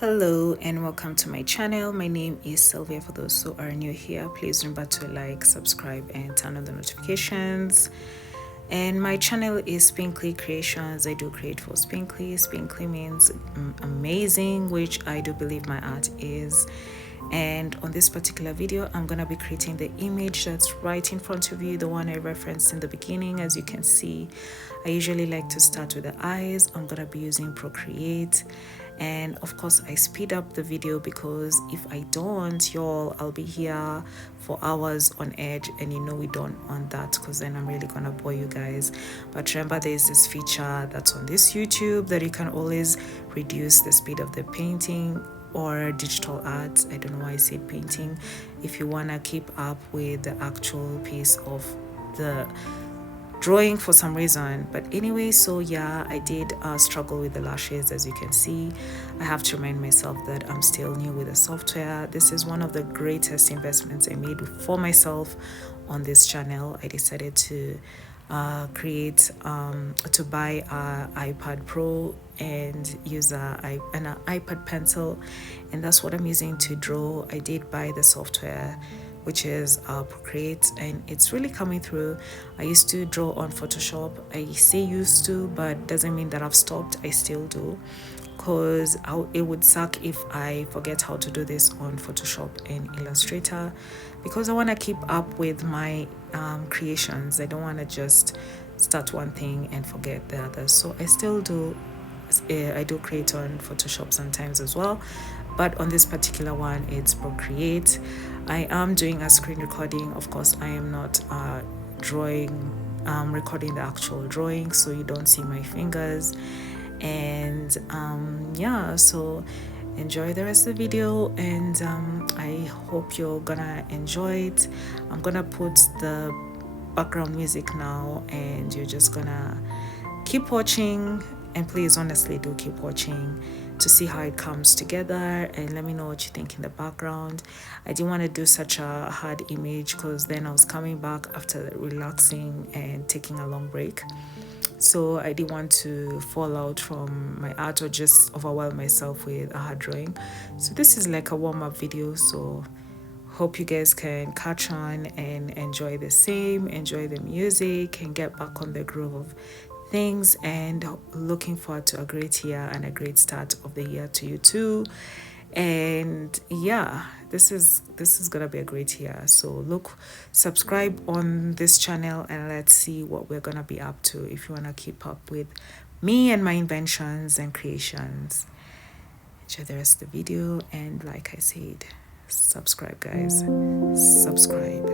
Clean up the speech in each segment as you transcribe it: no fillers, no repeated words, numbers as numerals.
Hello and welcome to my channel. My name is Sylvia. For those who are new here, please remember to like, subscribe and turn on the notifications. And my channel is Spinkly Creations. I do create for Spinkly. Spinkly means amazing, which I do believe my art is. And on this particular video, I'm gonna be creating the image that's right in front of you, the one I referenced in the beginning. As you can see, I usually like to start with the eyes. I'm gonna be using Procreate, and of course I speed up the video because if I don't, y'all, I'll be here for hours on edge, and we don't want that because then I'm really gonna bore you guys. But remember, there's this feature that's on this YouTube that you can always reduce the speed of the painting or digital art. I don't know why I say painting, if you want to keep up with the actual pace of the drawing for some reason. But anyway, so yeah, I did struggle with the lashes. As you can see, I have to remind myself that I'm still new with the software. This is one of the greatest investments I made for myself on this channel. I decided to to buy an iPad Pro and use an iPad pencil, and that's what I'm using to draw. I did buy the software, which is Procreate, and it's really coming through. I used to draw on Photoshop. I say used to, but doesn't mean that I've stopped. I still do, because it would suck if I forget how to do this on Photoshop and Illustrator, because I want to keep up with my creations. I don't want to just start one thing and forget the other. So I still do. I do create on Photoshop sometimes as well, but on this particular one, it's Procreate. I am doing a screen recording. Of course, I am not recording the actual drawing, so you don't see my fingers. And yeah, so enjoy the rest of the video, and I hope you're gonna enjoy it. I'm gonna put the background music now, and you're just gonna keep watching. And please, honestly, do keep watching to see how it comes together, and let me know what you think in the background. I didn't want to do such a hard image because then I was coming back after relaxing and taking a long break, so I didn't want to fall out from my art or just overwhelm myself with a hard drawing. So this is like a warm-up video, so hope you guys can catch on and enjoy the music and get back on the groove of things, and looking forward to a great year and a great start of the year to you too. And yeah, this is gonna be a great year. So subscribe on this channel, and let's see what we're gonna be up to if you want to keep up with me and my inventions and creations. Enjoy the rest of the video, and like I said, subscribe guys, subscribe.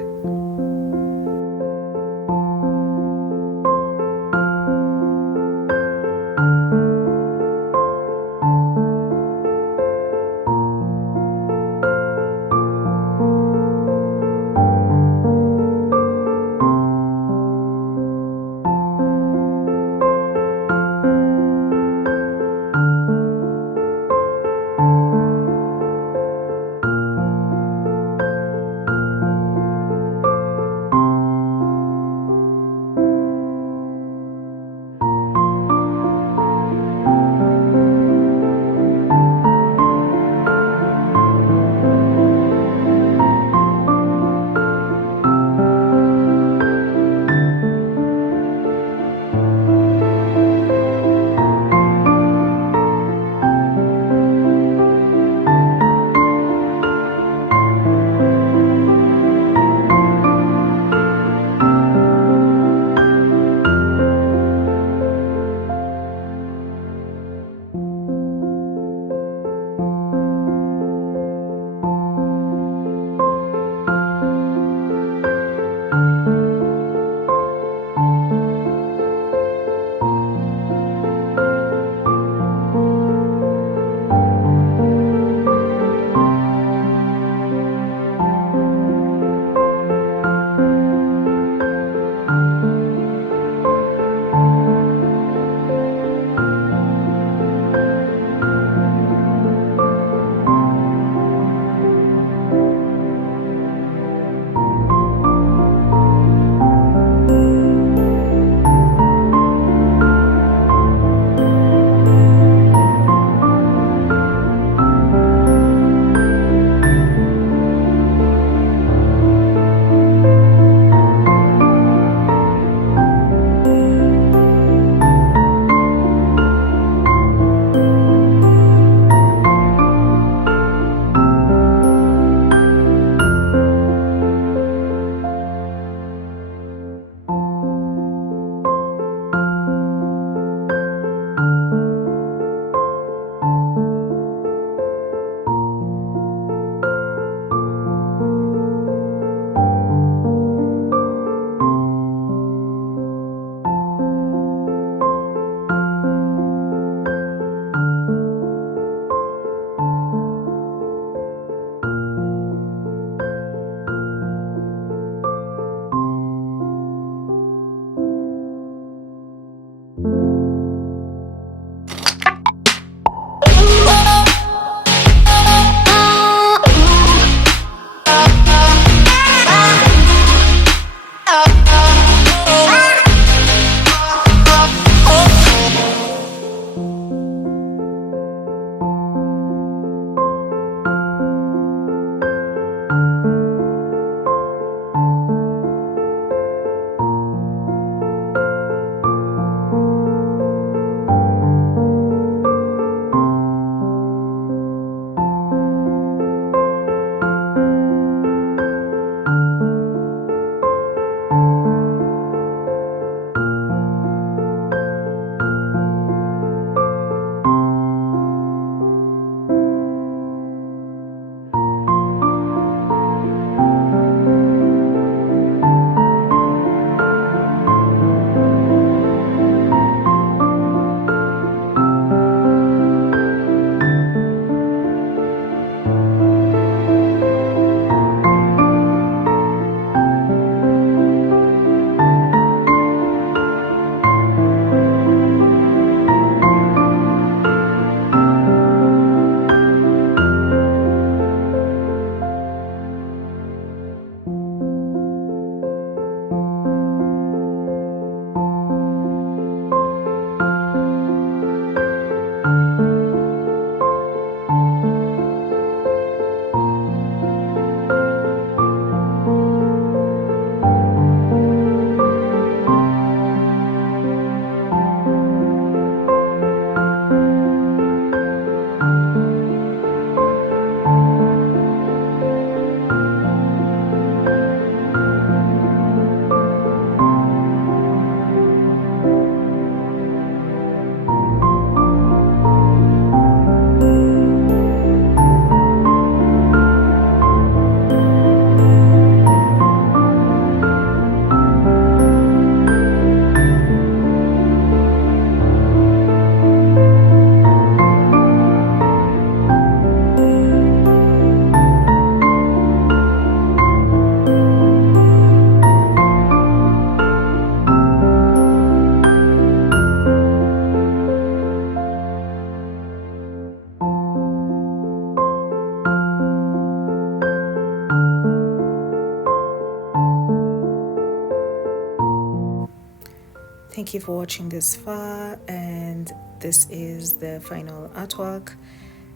thank you for watching this far, and this is the final artwork.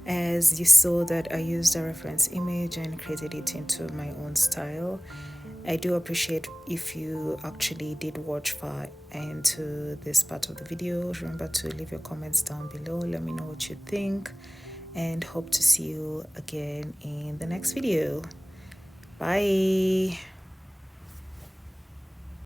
As you saw that I used a reference image and created it into my own style. I do appreciate if you actually did watch far into this part of the video. Remember to leave your comments down below. Let me know what you think, and hope to see you again in the next video. Bye.